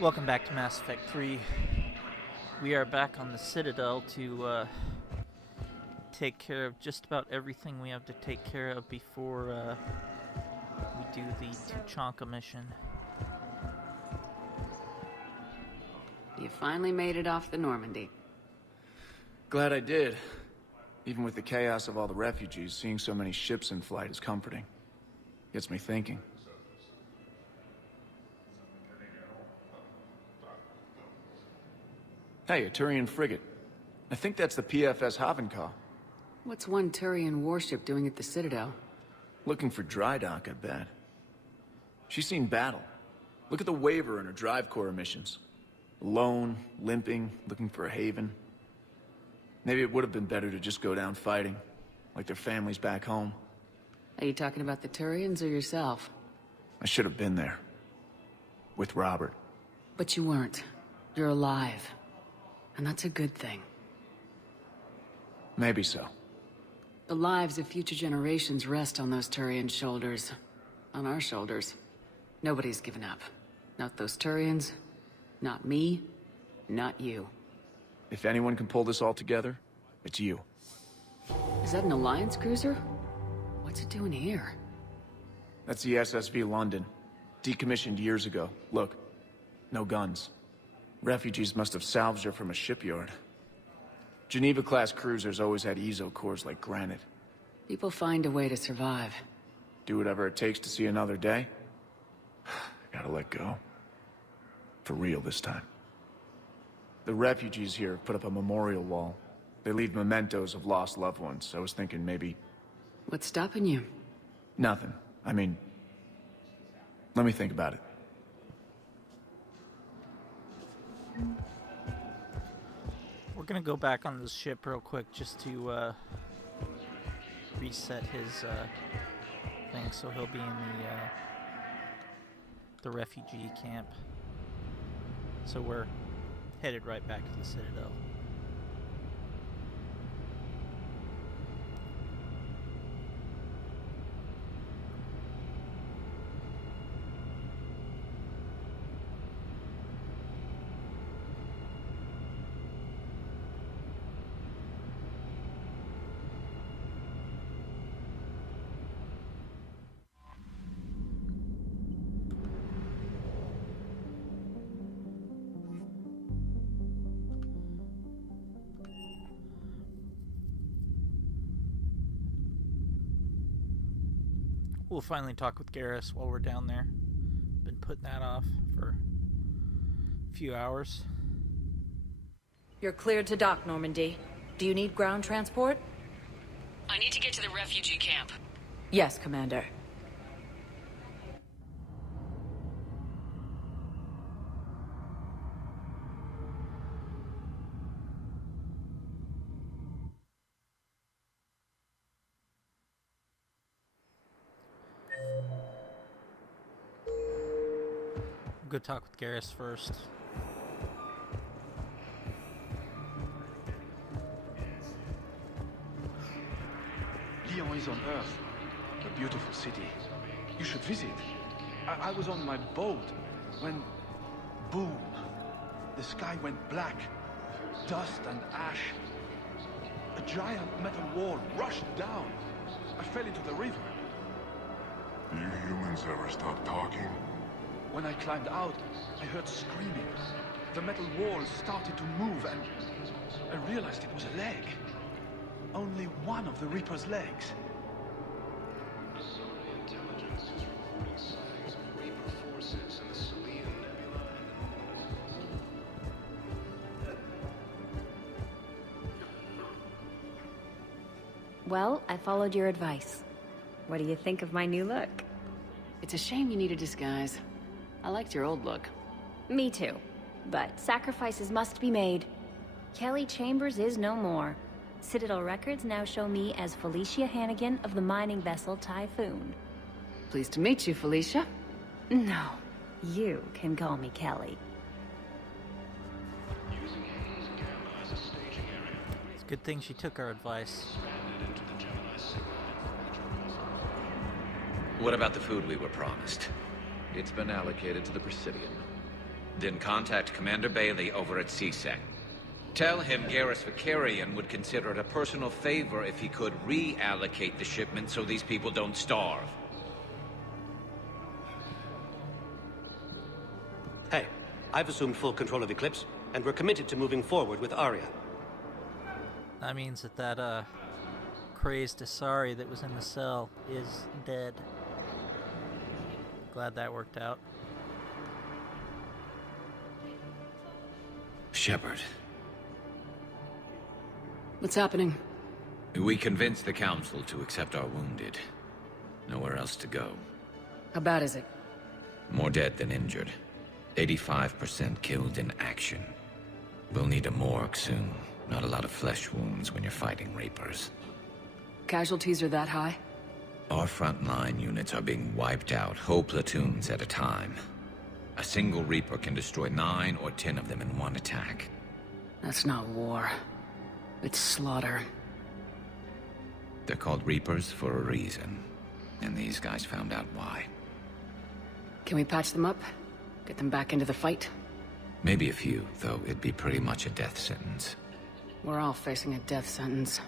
Welcome back to Mass Effect 3. We are back on the Citadel to take care of just about everything we have to take care of before we do the Tuchanka mission. You finally made it off the Normandy. Glad I did. Even with the chaos of all the refugees, seeing so many ships in flight is comforting. Gets me thinking. Hey, a Turian frigate. I think that's the PFS Havenka. What's one Turian warship doing at the Citadel? Looking for dry dock, I bet. She's seen battle. Look at the waiver in her drive core emissions. Alone, limping, looking for a haven. Maybe it would have been better to just go down fighting, like their families back home. Are you talking about the Turians or yourself? I should have been there. With Robert. But you weren't. You're alive. And that's a good thing. Maybe so. The lives of future generations rest on those Turian shoulders. On our shoulders. Nobody's given up. Not those Turians. Not me. Not you. If anyone can pull this all together, it's you. Is that an Alliance cruiser? What's it doing here? That's the SSV London. Decommissioned years ago. Look. No guns. Refugees must have salvaged her from a shipyard. Geneva-class cruisers always had ezo cores like granite. People find a way to survive. Do whatever it takes to see another day. Gotta let go. For real this time. The refugees here put up a memorial wall. They leave mementos of lost loved ones. I was thinking maybe... What's stopping you? Nothing. I mean... Let me think about it. We're gonna go back on this ship real quick just to reset his thing, so he'll be in the refugee camp. So we're headed right back to the Citadel. We'll finally talk with Garrus while we're down there. Been putting that off for a few hours. You're cleared to dock, Normandy. Do you need ground transport? I need to get to the refugee camp. Yes, Commander. We'll go talk with Garrus first. Lyon is on Earth. A beautiful city. You should visit. I was on my boat when... boom. The sky went black. Dust and ash. A giant metal wall rushed down. I fell into the river. Do you humans ever stop talking? When I climbed out, I heard screaming. The metal wall started to move and I realized it was a leg. Only one of the Reaper's legs. Well, I followed your advice. What do you think of my new look? It's a shame you need a disguise. I liked your old look. Me too. But sacrifices must be made. Kelly Chambers is no more. Citadel records now show me as Felicia Hannigan of the mining vessel Typhoon. Pleased to meet you, Felicia. No, you can call me Kelly. It's a good thing she took our advice. What about the food we were promised? It's been allocated to the Presidium. Then contact Commander Bailey over at CSEC. Tell him Garrus Vicarian would consider it a personal favor if he could reallocate the shipment so these people don't starve. Hey, I've assumed full control of Eclipse, and we're committed to moving forward with Arya. That means that crazed Asari that was in the cell is dead. Glad that worked out. Shepard. What's happening? We convinced the Council to accept our wounded. Nowhere else to go. How bad is it? More dead than injured. 85% killed in action. We'll need a morgue soon. Not a lot of flesh wounds when you're fighting Reapers. Casualties are that high? Our frontline units are being wiped out, whole platoons at a time. A single Reaper can destroy 9 or 10 of them in one attack. That's not war. It's slaughter. They're called Reapers for a reason. And these guys found out why. Can we patch them up? Get them back into the fight? Maybe a few, though it'd be pretty much a death sentence. We're all facing a death sentence.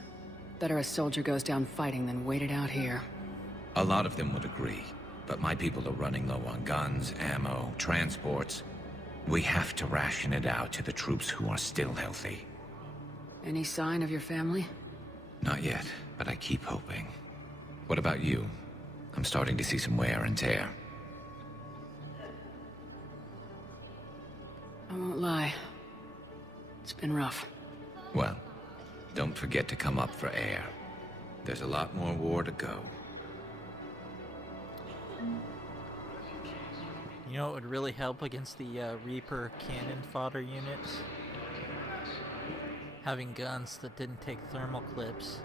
Better a soldier goes down fighting than wait it out here. A lot of them would agree, but my people are running low on guns, ammo, transports. We have to ration it out to the troops who are still healthy. Any sign of your family? Not yet, but I keep hoping. What about you? I'm starting to see some wear and tear. I won't lie. It's been rough. Well, don't forget to come up for air. There's a lot more war to go. You know what would really help against the Reaper cannon fodder units? Having guns that didn't take thermal clips.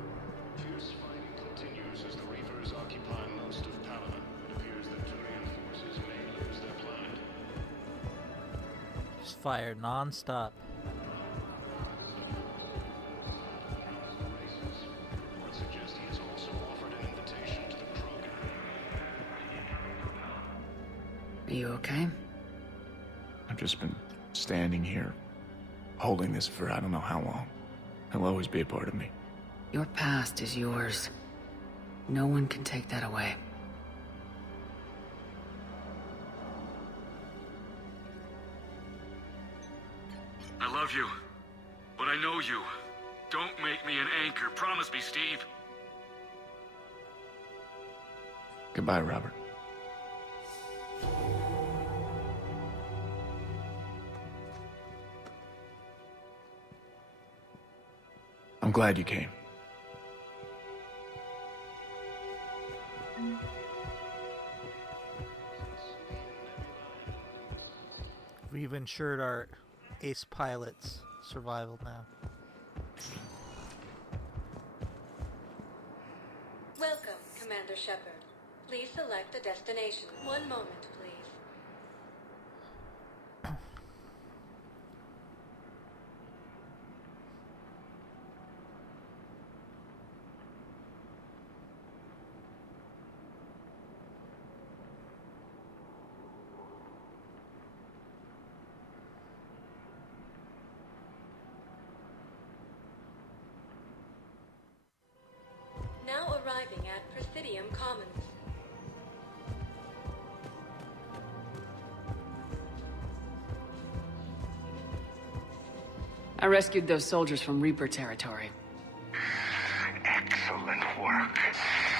Fierce fighting continues as the Reapers occupy most of Palaven. It appears that Turian forces may lose their planet. Just fire non-stop. Reports suggest he has also offered an invitation to the Krogan. Are you okay? I've just been standing here, holding this for I don't know how long. He'll always be a part of me. Your past is yours. No one can take that away. I love you, but I know you. Don't make me an anchor. Promise me, Steve. Goodbye, Robert. I'm glad you came. We've ensured our ace pilot's survival now. Welcome, Commander Shepard. Please select a destination. One moment, please. Now arriving at Presidium Commons. I rescued those soldiers from Reaper territory. Excellent work.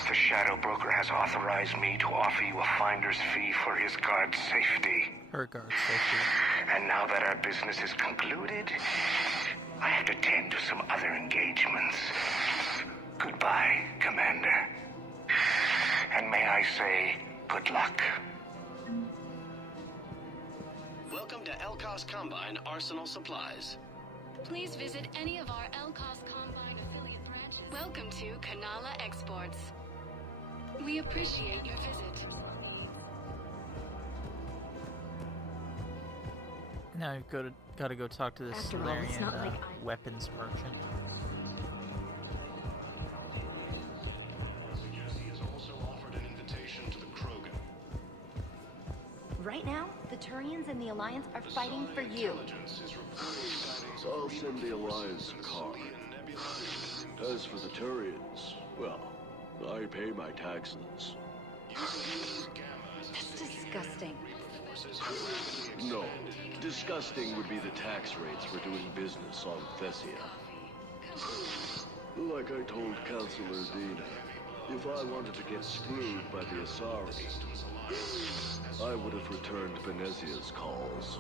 The Shadow Broker has authorized me to offer you a finder's fee for his guard's safety. Her guard's safety. And now that our business is concluded, I have to tend to some other engagements. Goodbye, Commander. And may I say, good luck. Welcome to Elkos Combine Arsenal Supplies. Please visit any of our Elkos Combine affiliate branches. Welcome to Kanala Exports. We appreciate your visit. Now you've got to go talk to this After all, it's Solarian not like weapons merchant. Suggest he has also offered an invitation to the Krogan. Right now, the Turians and the Alliance are fighting for you. I'll send the Alliance a car. As for the Turians, well, I pay my taxes. That's disgusting. No, disgusting would be the tax rates for doing business on Thessia. Like I told Councilor Dina, if I wanted to get screwed by the Asari, I would have returned Benezia's calls.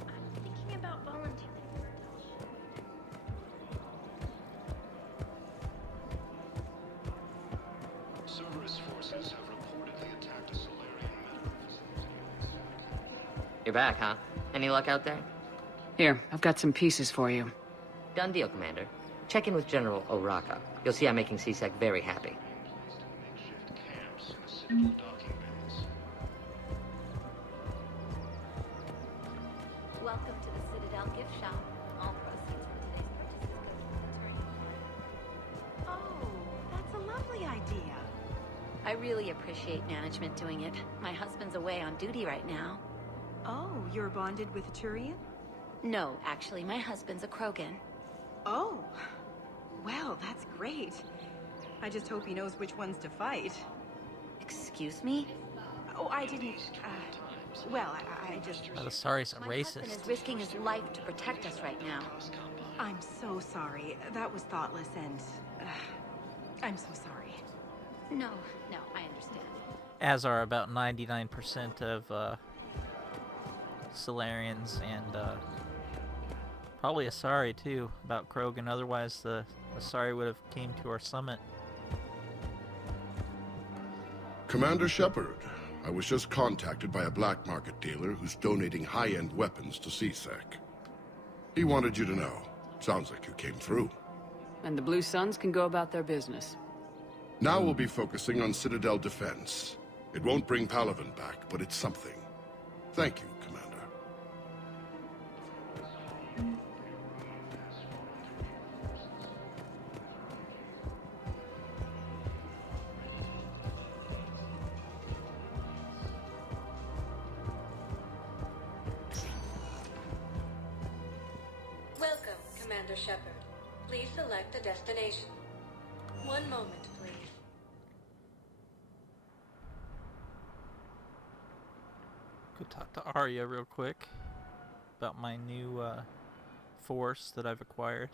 I'm thinking about volunteering. Cerberus forces have reportedly attacked a Solarian metal facility. You're back, huh? Any luck out there? Here, I've got some pieces for you. Done deal, Commander. Check in with General Oraka. You'll see I'm making CSEC very happy. Makeshift camps in the Citadel docking bays. Welcome to the Citadel gift shop. All proceeds from today's purchases go to the Turian. Oh, that's a lovely idea. I really appreciate management doing it. My husband's away on duty right now. Oh, you're bonded with a Turian? No, actually, my husband's a Krogan. Oh, well, that's great. I just hope he knows which ones to fight. Excuse me? Oh, I didn't, well, I just... Oh, sorry's a My racist. husband is risking his life to protect us right now. I'm so sorry. That was thoughtless and... I'm so sorry. No, I understand. As are about 99% of Solarians and probably Asari too, about Krogan. Otherwise the Asari would have came to our summit. Commander Shepard, I was just contacted by a black market dealer who's donating high-end weapons to CSEC. He wanted you to know. Sounds like you came through. And the Blue Suns can go about their business. Now we'll be focusing on Citadel defense. It won't bring Palaven back, but it's something. Thank you, Commander. Welcome, Commander Shepard. Please select a destination. One moment, please. Could talk to Arya real quick about my new force that I've acquired.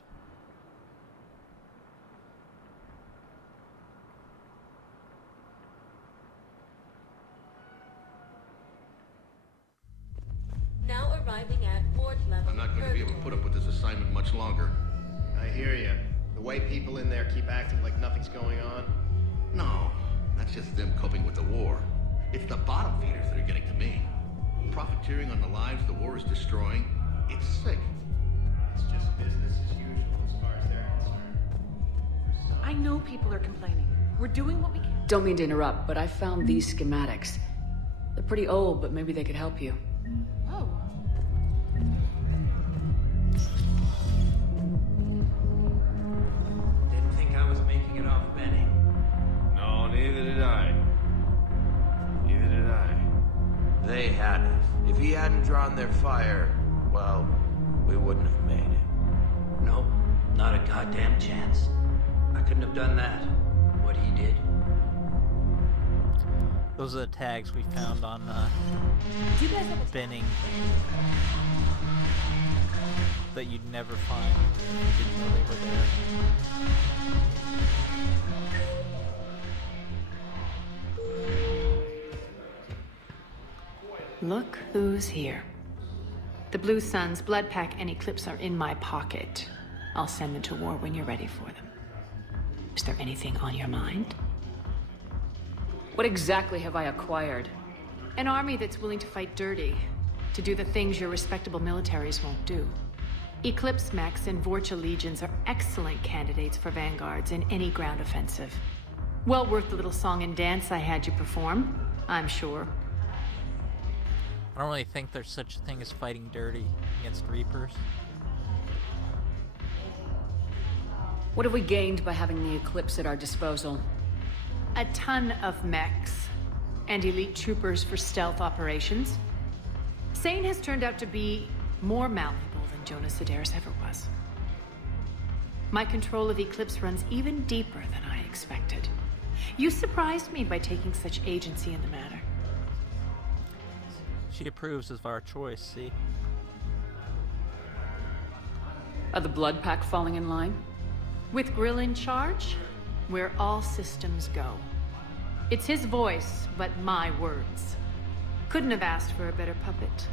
Now arriving at ward level. I'm not going to be able to put up with this assignment much longer. I hear you. The way people in there keep acting like nothing's going on. No, that's just them coping with the war. It's the bottom feeders that are getting to me. Profiteering on the lives the war is destroying. It's sick. It's just business as usual as far as they're concerned. I know people are complaining. We're doing what we can. Don't mean to interrupt, but I found these schematics. They're pretty old, but maybe they could help you. Oh. Didn't think I was making it off Benny. No, neither did I. Neither did I. They had it. If he hadn't drawn their fire, well, we wouldn't have made it. Nope, not a goddamn chance. I couldn't have done that. What he did. Those are the tags we found on Do you guys have a Benning that you'd never find if you didn't know they were there. Look who's here. The Blue Suns, Blood Pack, and Eclipse are in my pocket. I'll send them to war when you're ready for them. Is there anything on your mind? What exactly have I acquired? An army that's willing to fight dirty, to do the things your respectable militaries won't do. Eclipse Mechs and Vorcha Legions are excellent candidates for vanguards in any ground offensive. Well worth the little song and dance I had you perform, I'm sure. I don't really think there's such a thing as fighting dirty against Reapers. What have we gained by having the Eclipse at our disposal? A ton of mechs and elite troopers for stealth operations. Sane has turned out to be more malleable than Jonas Sedaris ever was. My control of Eclipse runs even deeper than I expected. You surprised me by taking such agency in the matter. She approves of our choice, see? Are the Blood Pack falling in line? With Grill in charge, where all systems go. It's his voice, but my words. Couldn't have asked for a better puppet.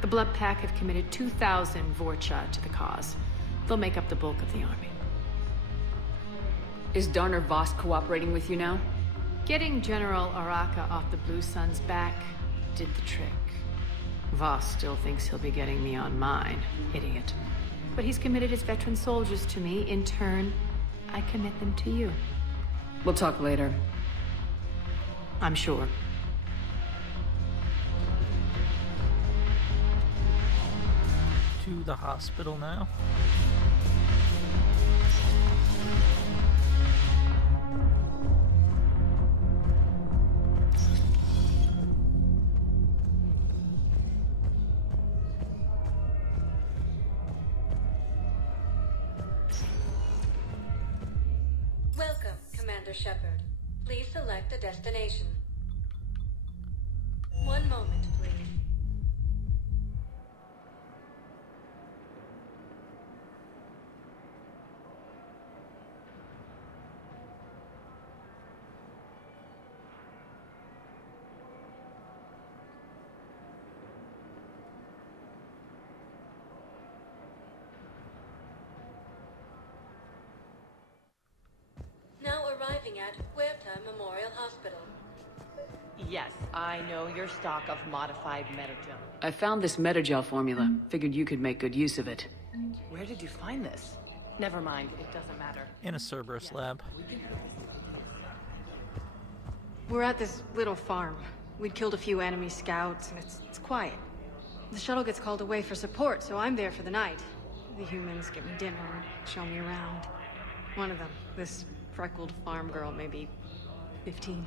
The Blood Pack have committed 2,000 Vorcha to the cause. They'll make up the bulk of the army. Is Darner Voss cooperating with you now? Getting General Araka off the Blue Sun's back did the trick. Voss still thinks he'll be getting me on mine, idiot. But he's committed his veteran soldiers to me. In turn, I commit them to you. We'll talk later. I'm sure. To the hospital now. Welcome, Commander Shepard. Please select a destination. One moment, please. Now arriving at Huerta Memorial Hospital. Yes, I know your stock of modified metagel. I found this metagel formula. Figured you could make good use of it. Where did you find this? Never mind, it doesn't matter. In a Cerberus lab. We're at this little farm. We'd killed a few enemy scouts, and it's quiet. The shuttle gets called away for support, so I'm there for the night. The humans give me dinner and show me around. One of them, this freckled farm girl, maybe 15.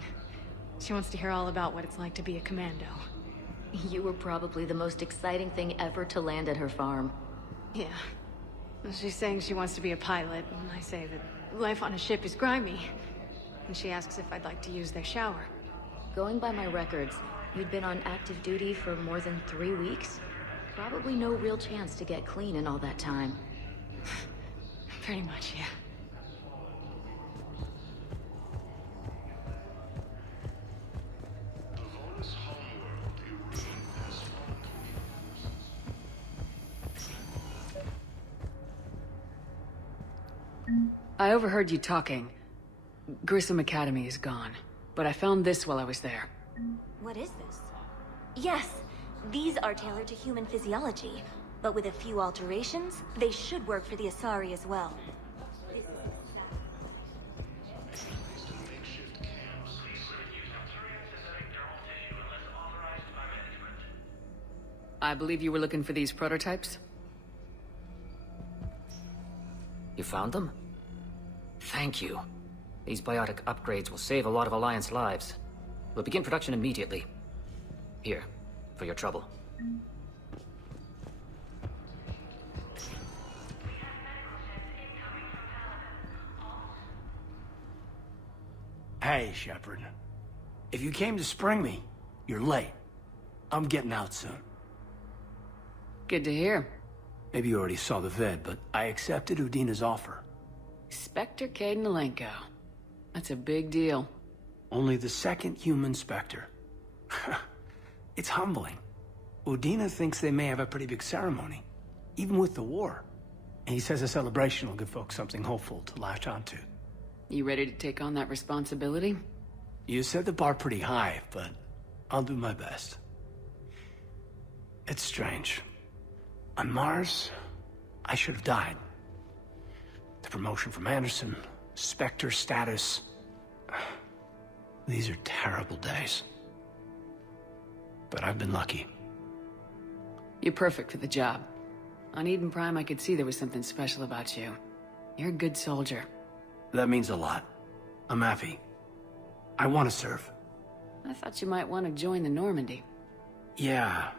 She wants to hear all about what it's like to be a commando. You were probably the most exciting thing ever to land at her farm. Yeah. She's saying she wants to be a pilot, and I say that life on a ship is grimy. And she asks if I'd like to use their shower. Going by my records, you'd been on active duty for more than 3 weeks. Probably no real chance to get clean in all that time. Pretty much, yeah. I overheard you talking. Grissom Academy is gone, but I found this while I was there. What is this? Yes, these are tailored to human physiology, but with a few alterations, they should work for the Asari as well. I believe you were looking for these prototypes? You found them? Thank you. These biotic upgrades will save a lot of Alliance lives. We'll begin production immediately. Here, for your trouble. Hey, Shepard. If you came to spring me, you're late. I'm getting out soon. Good to hear. Maybe you already saw the vid, but I accepted Udina's offer. Spectre Cadenalenko. That's a big deal. Only the second human Spectre. It's humbling. Udina thinks they may have a pretty big ceremony, even with the war. And he says a celebration will give folks something hopeful to latch onto. You ready to take on that responsibility? You set the bar pretty high, but I'll do my best. It's strange. On Mars, I should have died. The promotion from Anderson, Spectre status. These are terrible days. But I've been lucky. You're perfect for the job. On Eden Prime, I could see there was something special about you. You're a good soldier. That means a lot. I'm happy. I want to serve. I thought you might want to join the Normandy. Yeah.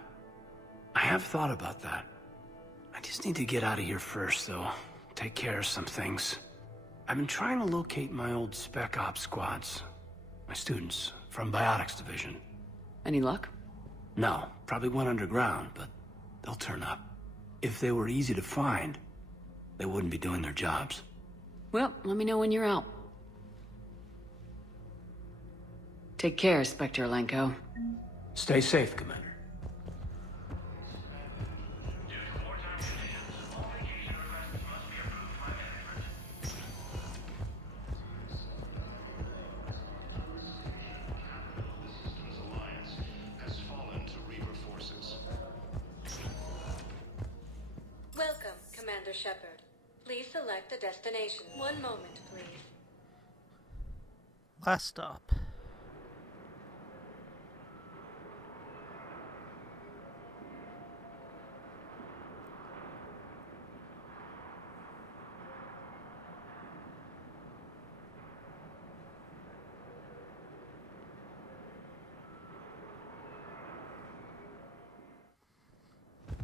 I have thought about that. I just need to get out of here first, though. Take care of some things. I've been trying to locate my old Spec Ops squads. My students from Biotics Division. Any luck? No, probably went underground, but they'll turn up. If they were easy to find, they wouldn't be doing their jobs. Well, let me know when you're out. Take care, Spectre Lenko. Stay safe, Commander. Welcome, Commander Shepard. Please select a destination. One moment, please. Last stop.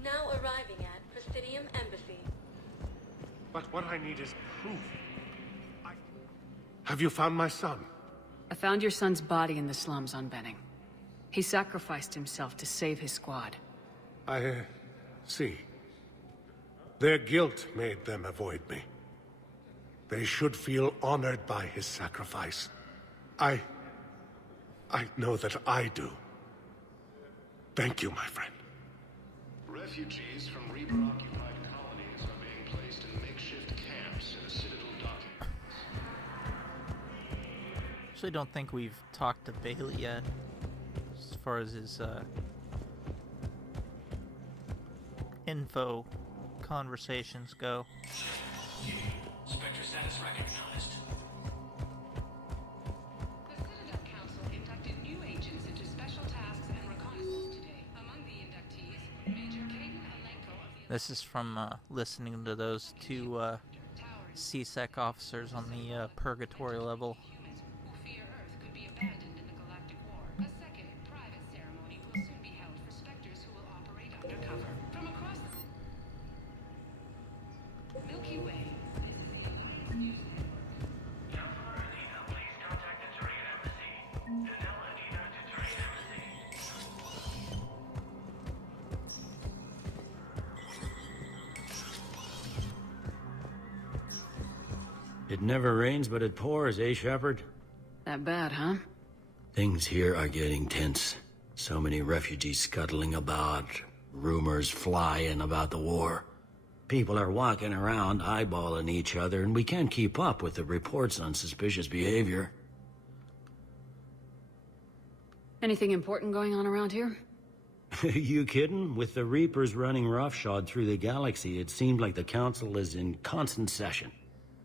Now arriving at Presidium Embassy. But what I need is proof. Have you found my son? I found your son's body in the slums on Benning. He sacrificed himself to save his squad. I see. Their guilt made them avoid me. They should feel honored by his sacrifice. I know that I do. Thank you, my friend. Refugees from Reaper-occupied colonies are being placed in makeshift camps in the Citadel docking. Actually, don't think we've talked to Bailey yet, as far as his info conversations go. Spectre status recognized. The Citadel Council inducted new agents into special tasks and reconnaissance today. Among the inductees, Major Caden Alenko of the... This is from listening to those two CSEC officers on the Purgatory level. who fear Earth could be abandoned in the Galactic War. A second private ceremony will soon be held for Spectres who will operate undercover. From across the Milky Way. It never rains, but it pours, eh, Shepard? That bad, huh? Things here are getting tense. So many refugees scuttling about, rumors flying about the war. People are walking around eyeballing each other, and we can't keep up with the reports on suspicious behavior. Anything important going on around here? You kidding? With the Reapers running roughshod through the galaxy, it seemed like the Council is in constant session.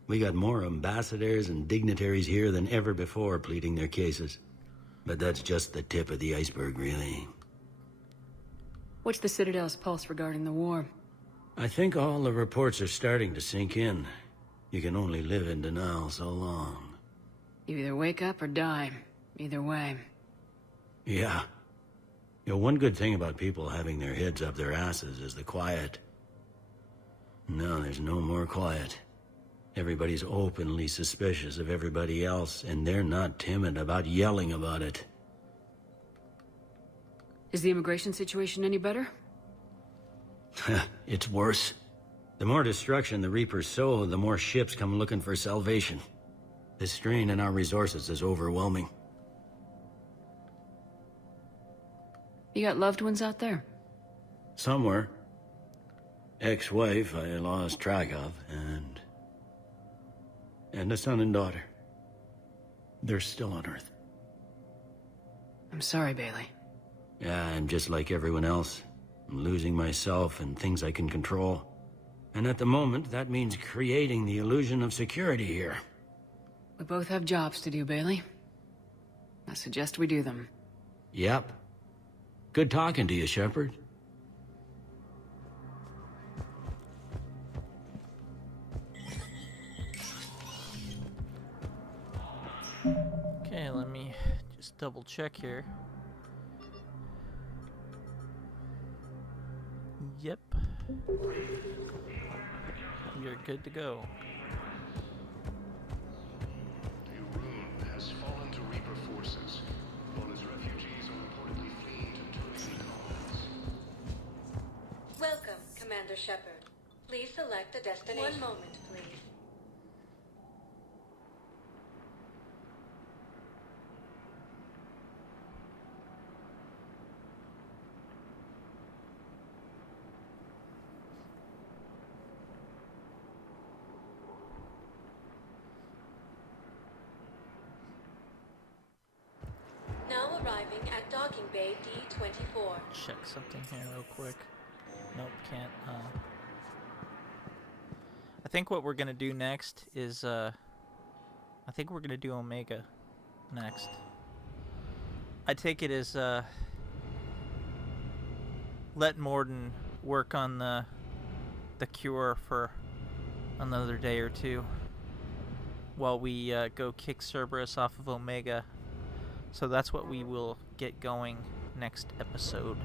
We got more ambassadors and dignitaries here than ever before pleading their cases. But that's just the tip of the iceberg, really. What's the Citadel's pulse regarding the war? I think all the reports are starting to sink in. You can only live in denial so long. You either wake up or die. Either way. Yeah. You know, one good thing about people having their heads up their asses is the quiet. No, there's no more quiet. Everybody's openly suspicious of everybody else, and they're not timid about yelling about it. Is the immigration situation any better? It's worse. The more destruction the Reapers sow, the more ships come looking for salvation. The strain on our resources is overwhelming. You got loved ones out there? Somewhere. Ex-wife I lost track of, and a son and daughter. They're still on Earth. I'm sorry, Bailey. Yeah, I'm just like everyone else. I'm losing myself and things I can control. And at the moment, that means creating the illusion of security here. We both have jobs to do, Bailey. I suggest we do them. Yep. Good talking to you, Shepard. Okay, let me just double check here. Yep. We are good to go. A room has fallen to Reaper forces. Bonus refugees are reportedly fleeing to Turian colonies. Welcome, Commander Shepard. Please select a destination. One moment, please. Now arriving at docking bay D-24. Check something here real quick. Nope, can't. I think what we're gonna do next is, I think we're gonna do Omega next. I take it as, let Morden work on the cure for another day or two while we go kick Cerberus off of Omega. So that's what we will get going next episode.